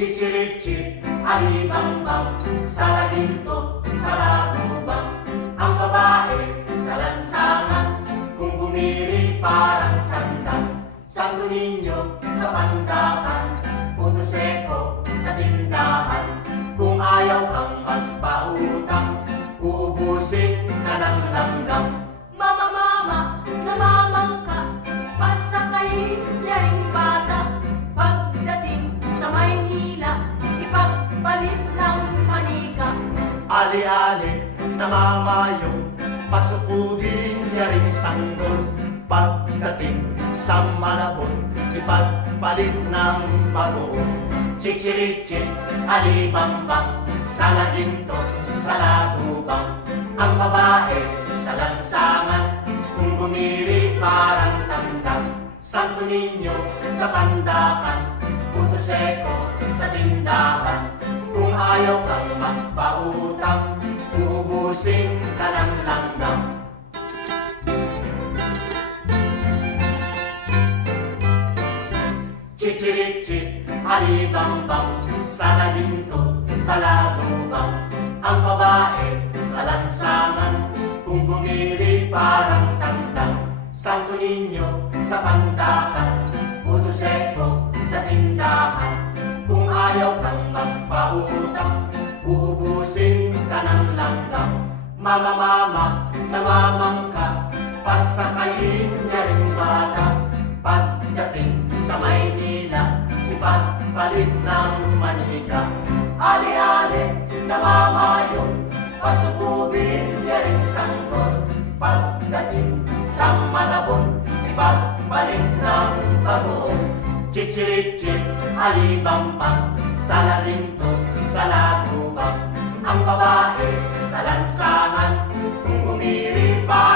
Chichirichip, alibambang, sa laginto, sa lagubang. Ang babae sa lansangan, kung gumiri parang tanda. Santo Niño sa pandakan, puto seko sa tindahan. Kung ayaw kang magpautang, uubusin ka ng langgam. Mama, mama, namamang ka, pasakay yaring bata. Pagdating sa Maynila, ipagpalit ng manika. Ali-ali, namamayong, pasukubing yaring sanggol. Pagdating sa Malabon, ipagpalit ng bagoong. Chichirichip, alibambang, sa laginto, sa lagubang. Ang babae sa lansangan, kung gumiri parang tandang. Santo Niño sa pandakan, puto seko sa tindahan. Kung ayaw kang magpautang, uubusin ka ng langgam. Chichirichip, alibambang, sa laginto, sa lagubang. Ang babae sa lansangan, kung gumiri parang tandang. Santo Niño sa pandakan, puto seko sa tindahan. Kung ayaw kang magpautang, uubusin ka ng langgam. Mama, mama, namamang ka, pasakayin yaring bata. Pagdating sa Maynila, ipagpalit ng manika. Ali-ali, namamayong, pasukubin yaring sanggol. Pagdating sa Malabon, ipagpalit ng bagoong. Chichirichip, alibambang, sa laginto, sa lagubang. Ang babae sa lansangan, kung gumiri pa